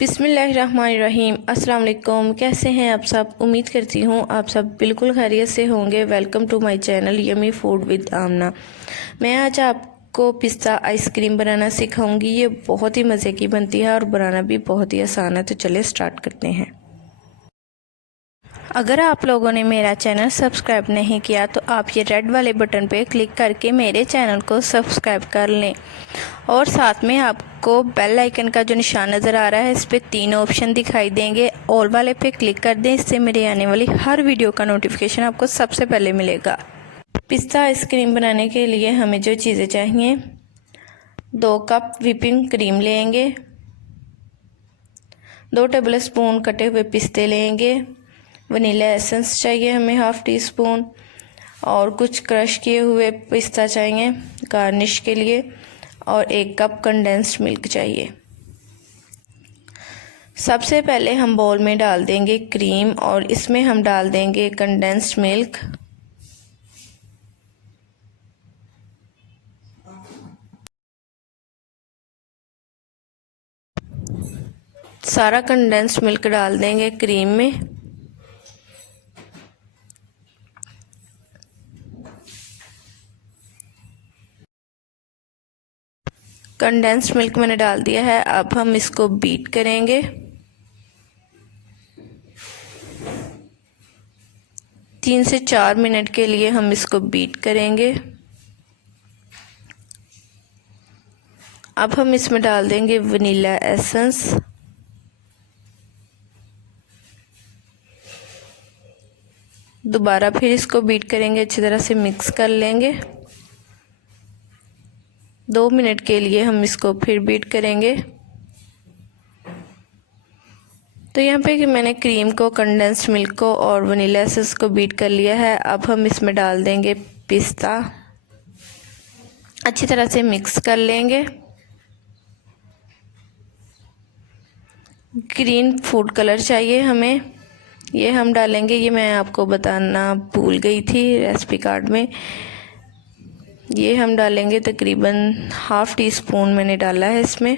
बिस्मिल्लाहिर्रहमानिर्रहीम। अस्सलाम वालेकुम। कैसे हैं आप सब? उम्मीद करती हूँ आप सब बिल्कुल खैरियत से होंगे। Welcome to my channel yummy food with Aamna. मैं आज आपको पिस्ता आइसक्रीम बनाना सिखाऊंगी। ये बहुत ही मज़े की बनती है और बनाना भी बहुत ही आसान है। तो चलिए स्टार्ट करते हैं। अगर आप लोगों ने मेरा चैनल सब्सक्राइब नहीं किया तो आप ये रेड वाले बटन पे क्लिक करके मेरे चैनल को सब्सक्राइब कर लें और साथ में आपको बेल आइकन का जो निशान नज़र आ रहा है इस पर 3 ऑप्शन दिखाई देंगे। ऑल वाले पे क्लिक कर दें, इससे मेरे आने वाली हर वीडियो का नोटिफिकेशन आपको सबसे पहले मिलेगा। पिस्ता आइसक्रीम बनाने के लिए हमें जो चीज़ें चाहिए, 2 कप व्हिपिंग क्रीम लेंगे, 2 टेबल स्पून कटे हुए पिस्ते लेंगे, वनीला एसेंस चाहिए हमें ½ टी स्पून और कुछ क्रश किए हुए पिस्ता चाहिए गार्निश के लिए और 1 कप कंडेंस्ड मिल्क चाहिए। सबसे पहले हम बाउल में डाल देंगे क्रीम और इसमें हम डाल देंगे कंडेंस्ड मिल्क। सारा कंडेंस्ड मिल्क डाल देंगे क्रीम में। कंडेंस्ड मिल्क मैंने डाल दिया है। अब हम इसको बीट करेंगे। 3 से 4 मिनट के लिए हम इसको बीट करेंगे। अब हम इसमें डाल देंगे वनीला एसेंस। दोबारा फिर इसको बीट करेंगे, अच्छी तरह से मिक्स कर लेंगे। 2 मिनट के लिए हम इसको फिर बीट करेंगे। तो यहाँ पे कि मैंने क्रीम को, कंडेंस्ड मिल्क को और वनीला एसेंस को बीट कर लिया है। अब हम इसमें डाल देंगे पिस्ता, अच्छी तरह से मिक्स कर लेंगे। ग्रीन फूड कलर चाहिए हमें, ये हम डालेंगे। ये मैं आपको बताना भूल गई थी रेसिपी कार्ड में। ये हम डालेंगे तकरीबन ½ टी स्पून मैंने डाला है इसमें,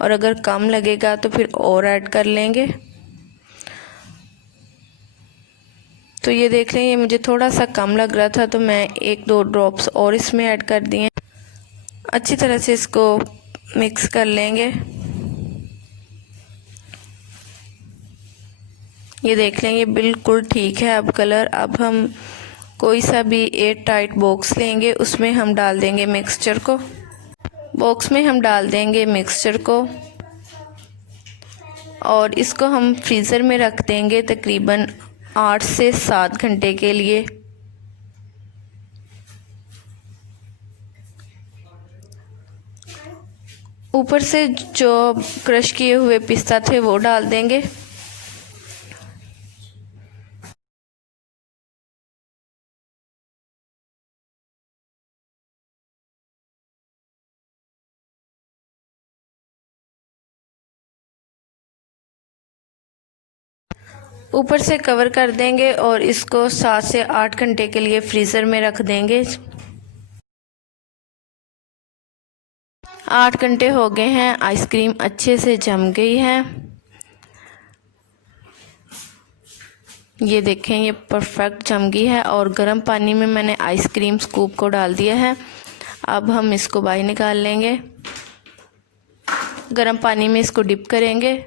और अगर कम लगेगा तो फिर और ऐड कर लेंगे। तो ये देख लें, ये मुझे थोड़ा सा कम लग रहा था तो मैं 1-2 ड्रॉप्स और इसमें ऐड कर दिए। अच्छी तरह से इसको मिक्स कर लेंगे। ये देख लें, ये बिल्कुल ठीक है अब कलर। अब हम कोई सा भी एयर टाइट बॉक्स लेंगे, उसमें हम डाल देंगे मिक्सचर को। बॉक्स में हम डाल देंगे मिक्सचर को और इसको हम फ्रीज़र में रख देंगे तकरीबन 8 से 7 घंटे के लिए। ऊपर से जो क्रश किए हुए पिस्ता थे वो डाल देंगे। ऊपर से कवर कर देंगे और इसको 7 से 8 घंटे के लिए फ्रीज़र में रख देंगे। 8 घंटे हो गए हैं, आइसक्रीम अच्छे से जम गई है। ये देखें, ये परफेक्ट जम गई है और गर्म पानी में मैंने आइसक्रीम स्कूप को डाल दिया है। अब हम इसको बाहर निकाल लेंगे। गर्म पानी में इसको डिप करेंगे।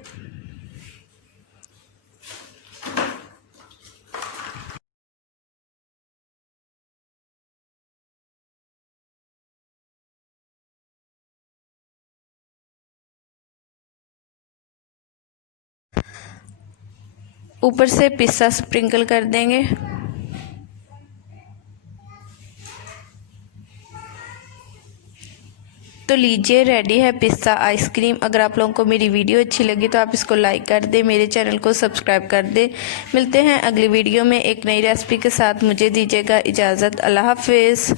ऊपर से पिस्ता स्प्रिंकल कर देंगे। तो लीजिए, रेडी है पिस्ता आइसक्रीम। अगर आप लोगों को मेरी वीडियो अच्छी लगी तो आप इसको लाइक कर दें, मेरे चैनल को सब्सक्राइब कर दें। मिलते हैं अगली वीडियो में एक नई रेसिपी के साथ। मुझे दीजिएगा इजाज़त। अल्लाह हाफिज़।